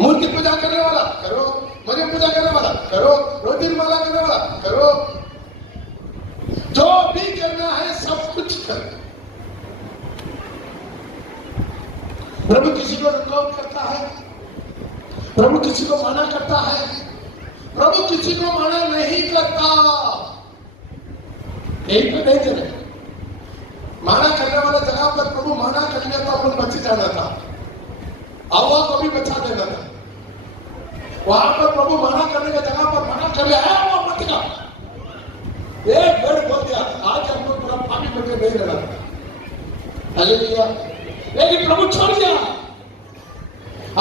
मूर्ति पूजा करने वाला करो, मरियम पूजा करने वाला करो, रोटी माला करने वाला करो, जो भी करना है सब कुछ कर। प्रभु किसी को रोक करता है, प्रभु किसी को मना करता है, प्रभु किसी को मना नहीं करता। यही तो नहीं चले, माना करने वाला जगह पर प्रभु माना कर लिया तो अपन बच जाना था, हवा को भी बचा देना था। वहां पर प्रभु मना करने की जगह पर मना कर लिया, वो मत का एक वर्ड बोल दिया, आज हमको पूरा पानी बन के नहीं रहना। हालेलुया। लेकिन प्रभु छोड़ दिया,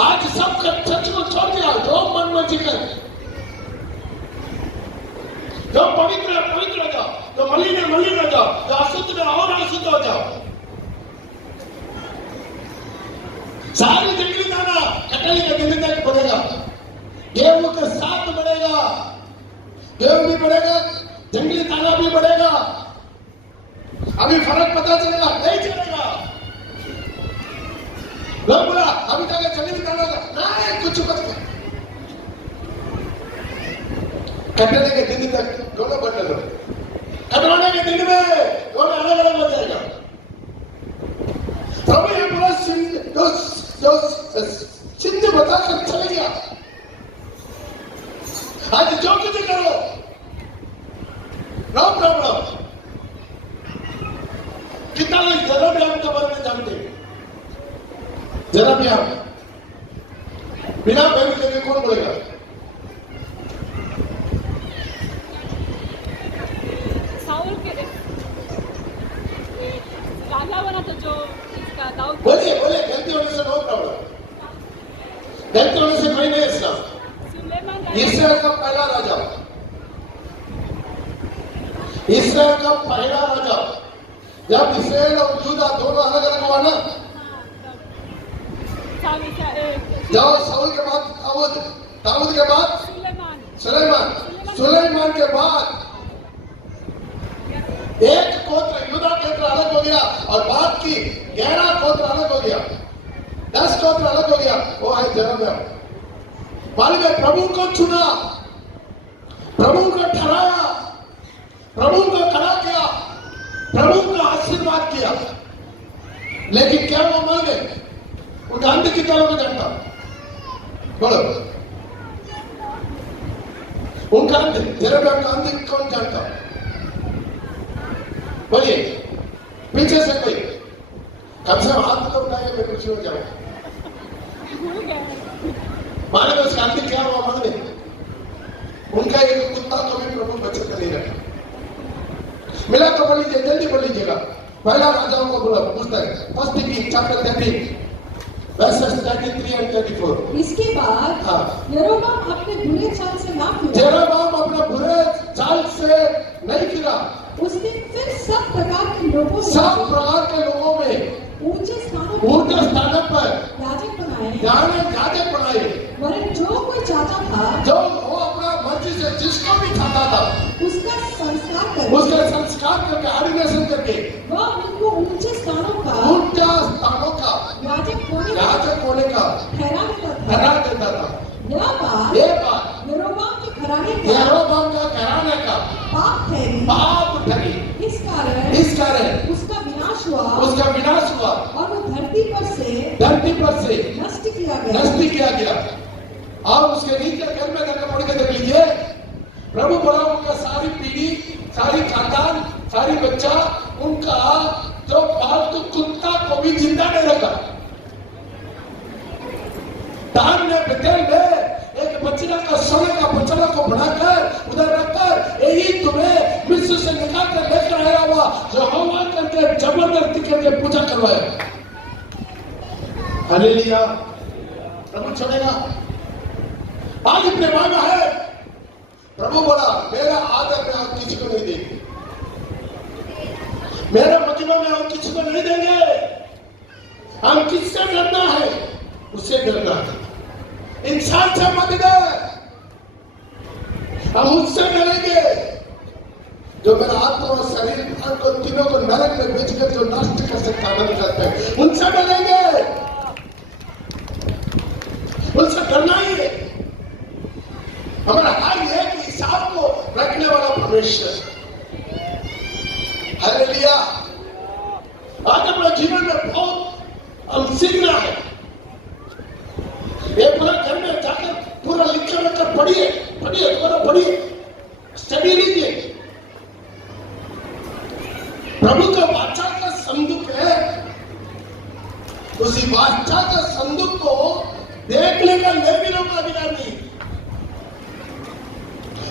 आज सब सच को छोड़ दिया, जो मन में जिक्र, जो पवित्र है पवित्र हो जाओ, जो मलिन है मलिन हो जाओ, जो अशुद्ध है और अशुद्ध हो जाओ। सारी जंगली दाना कटाई के दिन तक बढ़ेगा, गेहूं के साथ बढ़ेगा, गेहूं भी बढ़ेगा, जंगली दाना भी बढ़ेगा। अभी फर्क पता चलेगा नहीं चलेगा। लोग बोला अभी तक जंगली दाना नहीं कुछ बच गया, कटने के दिन तक दोनों बंडल हो, कटवाने के दिन में दोनों अलग अलग हो जाएगा। प्रभु ये पूरा चिन्ह बताकर चले गया। आज जो कुछ करो, नो प्रॉब्लम। कितना लोग जेरोबियाम के बारे में जानते? जेरोबियाम बिना बाइबल के कौन बोलेगा? साउल के राजा बना तो जो इसका दाऊद, बोलिए बोलिए, गलती होने से नो प्रॉब्लम, गलती होने से कोई नहीं इसका। इसराइल का पहला राजा, इसराइल का पहला राजा, जब इसराइल और यहूदा दोनों अलग अलग हुआ ना, जब साउल के बाद दाऊद, दाऊद के बाद सुलेमान, सुलेमान के बाद एक गोत्र यहूदा गोत्र अलग हो गया और बाद की 11 गोत्र अलग हो गया, 10 गोत्र अलग हो गया। वो है जेरोबियाम। मालूम है, प्रभु को चुना, प्रभु को ठहराया, प्रभु को खड़ा किया, प्रभु का आशीर्वाद किया। लेकिन क्या वो मान गए? उनका अंत की तरह को जानता, बोलो उनका अंत, जेरोबियाम का अंत कौन जानता? बोलिए, पीछे से कोई कम से कम हाथ तो उठाए, मैं कुछ हो जाऊं। माने उसका अंत क्या हुआ? माने उनका एक कुत्ता को भी प्रभु बचत नहीं रखा। मिला तो पढ़ लीजिए, जल्दी पढ़ लीजिएगा। पहला राजाओं को बोला पूछता है, फर्स्ट किंग चैप्टर 13 वर्सेस 33 और 34। इसके बाद हाँ, यरोबाम अपने बुरे चाल से ना फिरा, जेरोबाम अपने बुरे चाल से नहीं फिरा, उसने फिर सब प्रकार के लोगों में ऊंचे स्थानों पर याजक बनाए, याजक बनाए। वरन जो कोई चाहता था, जो वो अपना मर्जी से जिसको भी चाहता था उसका संस्कार करके ऑर्डिनेशन करके वह उनको ऊंचे स्थानों का याजक होने का ठहरा देता था। ये बात यरोबाम के घराने का पाप ठहरी। इस कारण उसका विनाश हुआ और वो धरती पर से नष्ट किया गया। और उसके नीचे घर में जाकर पढ़ के देख लीजिए, प्रभु बोला उनका सारी पीढ़ी, सारी खानदान, सारी बच्चा, उनका जो पालतू कुत्ता को भी जिंदा नहीं रखा। दान ने बेतेल में एक बच्चा का सोने का बच्चा को बढ़ाकर उधर रखकर, यही तुम्हें मिस्र से निकाल कर लेकर आया हुआ जो हवा करके जबरदस्ती करके पूजा करवाया। हालेलुया। प्रभु छोड़ेगा? आज अपने मांगा है, प्रभु बोला मेरा आदर में आप किसी को नहीं देंगे, मेरे महिमा में हम किसी को नहीं देंगे। हम किससे डरना है? उससे डरना है। इंसान से मत डर, हम उससे डरेंगे। जो मेरा आत्मा और शरीर प्राण को तीनों को नरक में बेचकर जो नष्ट कर सकता आनंद करते हैं, उनसे डरेंगे, उनसे डरना ही है। हमारा हाल है कि हिसाब को रखने वाला परमेश्वर। हालेलुया। आज अपने जीवन में बहुत हम सीखना है। ये पूरा घर में जाकर पूरा लिख कर पढ़िए, पूरा पढ़िए, स्टडी लीजिए। प्रभु का वाचा का संदूक है, उसी वाचा का संदूक को देखने का लेवियों का अधिकार नहीं,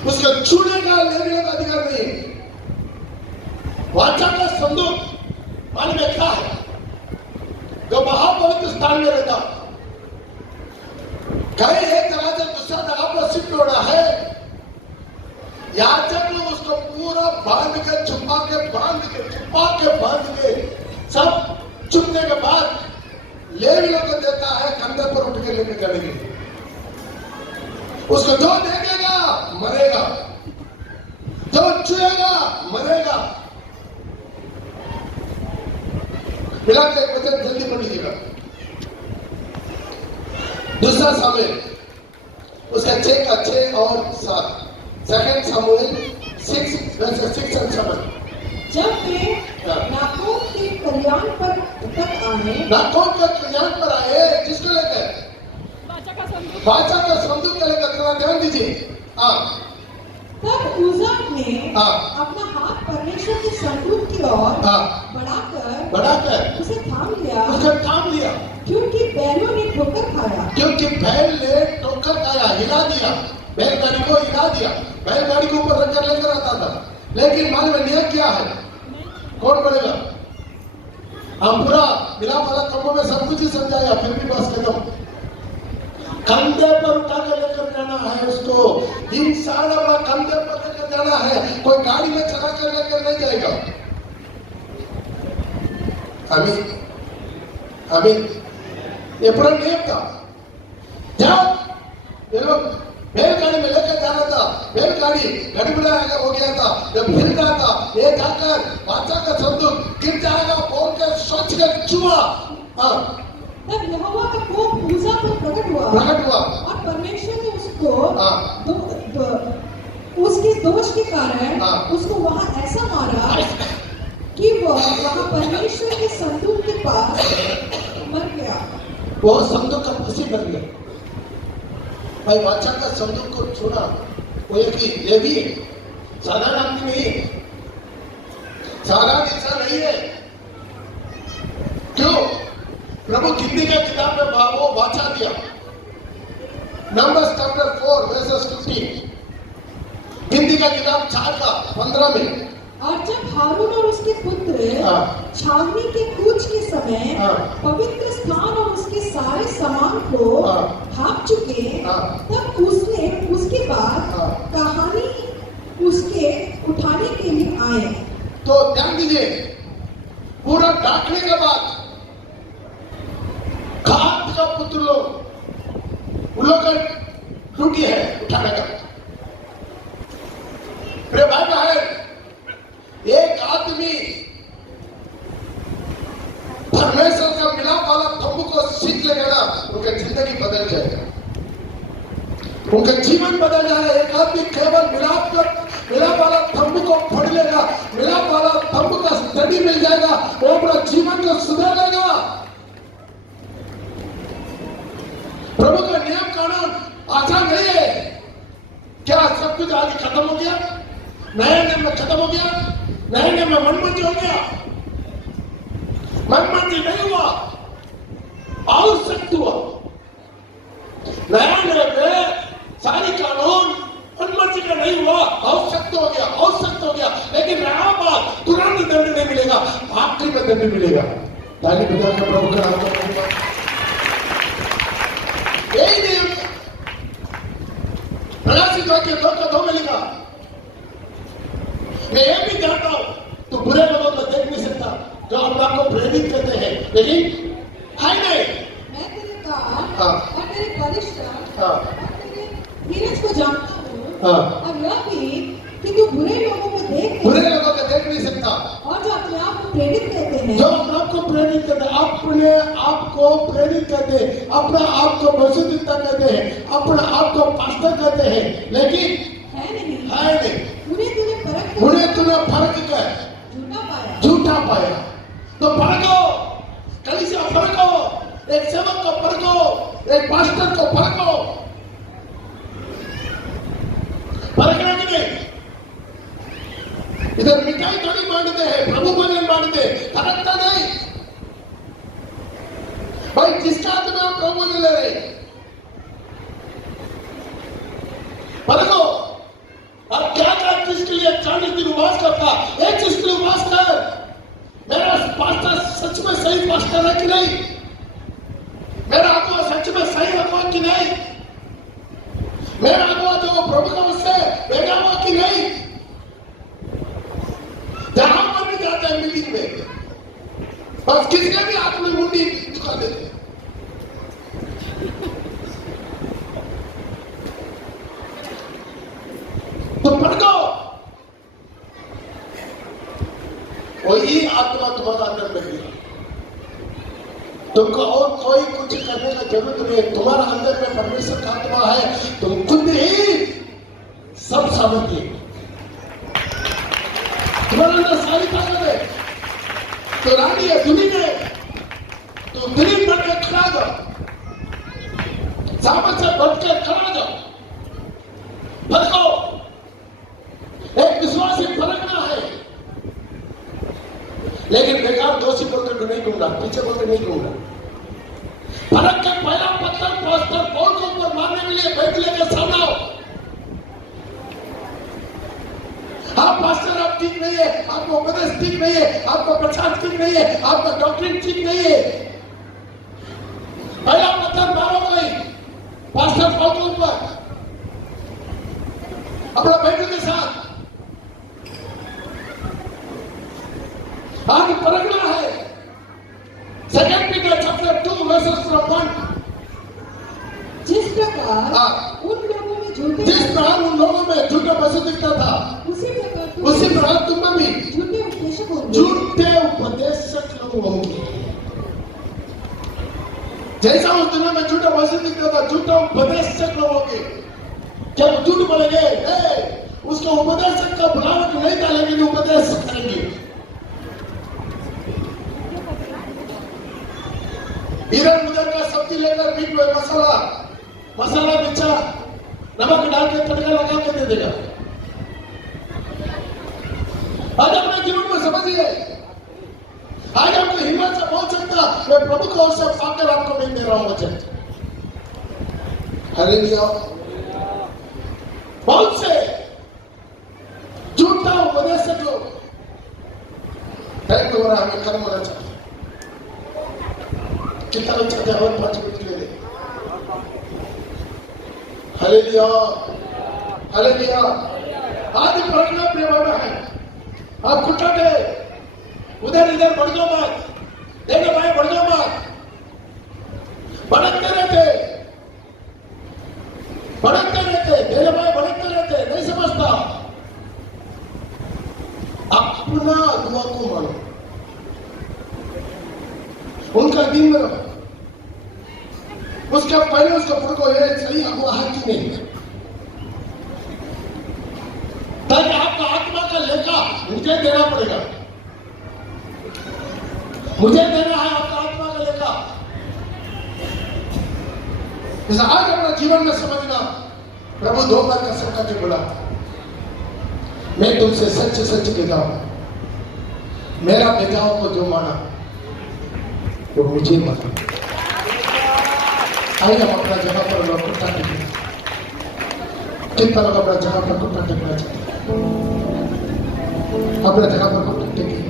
उसको छूने का लेवियों का अधिकार नहीं। वाचा का संदूक मालूम है क्या है? जो महापवित्र स्थान में रहता, कहीं एक जगह से दूसरा जगह पर शिफ्ट हो रहा है, याजक लोग उसको पूरा बांध के छुपा के सब छुपने के बाद लेवियों को देता है कंधे पर उठ के लेके जाने के लिए। उसको जो देखेगा मरेगा, जो छुएगा मरेगा। मिला के एक वचन जल्दी पढ़ लीजिएगा। दूसरा सामुएल उसका 6 और 7, 2 सामुएल 6 और 7। जब वे नाकोन के कल्याण पर तक आए, नाकोन के कल्याण पर आए, जिसको लेकर वाचा का संदूक को लेकर, थोड़ा ध्यान दीजिए। तब उज्जा ने अपना हाथ परमेश्वर के संदूक की ओर बढ़ाकर उसे थाम लिया, क्योंकि बैलों ने ठोकर खाया, हिला दिया, बैलगाड़ी को हिला दिया। बैलगाड़ी को ऊपर रखकर लेकर आता था, लेकिन मालूम है नियम क्या है? कौन पड़ेगा? हम पूरा मिलाप वाला कमों में सब कुछ ही समझाया, फिर भी बस खत्म। कंधे पर उठा कर लेकर जाना है उसको, इंसान अपना कंधे पर लेकर जाना है, कोई गाड़ी में चला कर लेकर नहीं जाएगा। अमीन। ये पूरा नियम था। जब ये लोग बैलगाड़ी में लेकर जाना था, बैलगाड़ी गड़बड़ा हो गया था, जब हिल रहा था, ये जाकर वाचा का संदूक गिर जाएगा बोल कर सोच कर छुआ। तब यहोवा का कोप उज्जा पर प्रकट हुआ और परमेश्वर ने उसको उसके दोष के कारण उसको वहां ऐसा मारा कि वो वहां परमेश्वर के संदूक के पास मर गया। वो संदूक का खुशी बन गया। भाई वाचा का संदूक को छोड़ा, वो एक ही लेवी है, साधारण आदमी नहीं है, साधारण इंसान नहीं है। क्यों? प्रभु गिनती का किताब में वो वाचा दिया, नंबर्स चैप्टर 4 वर्सेस 15, गिनती का किताब 4:15 में। और जब हारून और उसके पुत्र छावनी के कूच के समय पवित्र स्थान और उसके सारे सामान को ढांप चुके, तब उसने उसके बाद कहानी उसके उठाने के लिए आए। तो ध्यान दीजिए, पूरा ढांकने के बाद खाद का पुत्र लोग, उन लोग का ड्यूटी है उठाने का। मेरे भाई बहन, एक आदमी परमेश्वर का मिलाप वाला तंबू को सीख लेगा ना, उनका जिंदगी बदल जाएगा, उनका जीवन बदल जाएगा। एक आदमी केवल मिलाप वाला तंबू को पढ़ लेगा, मिलाप वाला तंबू का स्टडी मिल जाएगा, वो अपना जीवन को सुधार लेगा। प्रभु का नियम कानून आसान नहीं है। क्या सब कुछ आज खत्म हो गया? नया नियम में खत्म हो गया? नए नियम में मनमर्जी हो गया? मनमर्जी नहीं हुआ, आवश्यक हुआ। नया नियम में सारी कानून मनमर्जी का नहीं हुआ, आवश्यक हो गया। लेकिन नया बात तुरंत दंड नहीं मिलेगा, आखिरी में दंड मिलेगा। ताली बजाकर प्रभु का नाम। यही नियम प्रकाशित वाक्य 2:2 में लिखा। मैं ये भी जानता हूं, तो बुरे लोगों को देख नहीं सकता जो अपना को प्रेरित करते हैं, लेकिन है नहीं। मैं तेरे काम और तेरे परिश्रम और तेरे धीरज को जानता हूँ, और यह भी कि तू बुरे लोगों को देख नहीं सकता, और जो अपने आप को प्रेरित कहते हैं, जो अपने आप को प्रेरित करते हैं, अपने आप को प्रेरित करते हैं, अपने आप को परिशुद्धता कहते हैं, अपने आप को पास्टर कहते हैं, लेकिन है नहीं, उन्हें तूने फर्क कर झूठा पाया। तो फर्को, कलीसिया फर्को, एक सेवक को फर्को, एक पास्टर को फर्को, फर्क है कि नहीं? इधर मिठाई थोड़ी बांटते हैं, प्रभु भजन बांटते हैं, फर्कता नहीं भाई। जिसका हाथ में हम प्रभु भजन ले रहे, फर्को। अब क्या किसके लिए 40 दिन उपवास करता, एक चीज के लिए उपवास कर, मेरा पास्टर सच में सही पास्टर है कि नहीं, मेरा अगुआ सच में सही अगुआ कि नहीं, मेरा अगुआ जो प्रभु का उससे भेजा हुआ कि नहीं। जहां पर भी जाते हैं मीटिंग में, बस किसके भी हाथ में मुंडी झुका देते हैं। तो पढ़ो, वही आत्मा तुम्हारा अंदर में गिरा, तुमको और कोई कुछ करने का जरूरत नहीं है। तुम्हारा अंदर में परमेश्वर का आत्मा है, तुम खुद ही सब समझते, तुम्हारे अंदर सारी ताकत है। तो रानी है दुनिया में, तो दिलीप बढ़ के खड़ा जाओ, सामने से बढ़ के खड़ा जाओ, फर्को। एक विश्वासी फर्कना है, लेकिन बेकार दोषी बोलकर तो नहीं दूंगा, पीछे बोलकर नहीं दूंगा। फर्क का पहला पत्थर पास्टर पौल को ऊपर मारने के लिए बैठ लेकर सामने आओ। आप पास्टर आप ठीक नहीं है, आपका उपदेश ठीक नहीं है, आपका प्रचार ठीक नहीं है, आपका डॉक्ट्रिन ठीक नहीं है। पहला पत्थर मारो भाई पास्टर पौल के ऊपर अपना बेटे के साथ। आज परखना है। Second Peter chapter 2 versus 1। जिस प्रकार उन लोगों में झूठा पशु दिखता था, उसी प्रकार तुम में भी झूठे उपदेशक लोग होंगे। जैसा उस दुनिया में झूठा पशु दिखता था, झूठा उपदेशक लोग होंगे। जब झूठ बोलेंगे, उसका उपदेशक का बुलावट नहीं था, लेकिन उपदेश करेंगे। इधर उधर का सब्जी लेकर बीच में मसाला बिछा नमक डाल के तड़का लगा के दे देगा। आज अपने जीवन में समझिए, आज आपको हिम्मत से बोल सकता, मैं प्रभु की ओर से पाकर आपको नहीं दे रहा हूं वचन। हालेलुया। बहुत से झूठा उपदेशक लोग टाइम हो रहा है, हमें खत्म होना चाहिए। कितना अच्छा जवाब 5 मिनट के लिए। Hallelujah, hallelujah. आज प्रश्न प्रेम है, आप खुटा दे, उधर इधर बढ़ जाओ मत, देने पाए बढ़ जाओ मत, भड़कते रहते, देने पाए भड़कते रहते, नहीं समझता। अपना दुआ को मानो, उनका दिन में रहो, उसका पहले उसको पढ़ो, ये सही अगुआ है कि नहीं, ताकि आपका आत्मा का लेखा मुझे देना पड़ेगा, मुझे देना है आपका आत्मा का लेखा। आज अपना जीवन में समझना, प्रभु 2 बार कसम करके बोला, मैं तुमसे सच सच कहता हूं, मेरा पिताओं को जो माना वो मुझे माना। आइए हम अपना जगह पर घुटना टेकें। कितना लोग अपना जगह पर घुटना टेकना चाहते हैं? अपना जगह पर घुटना टेकें।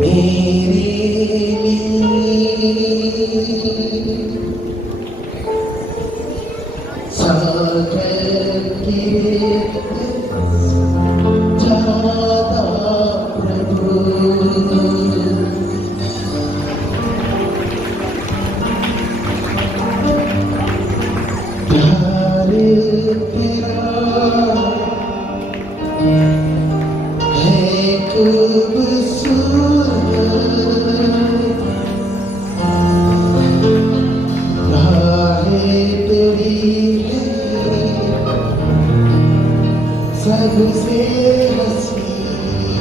मेरे लिए सागर के ज्यादा प्रभु प्यार तेरा है खूबसूरत राहें तेरी है सबसे हसीन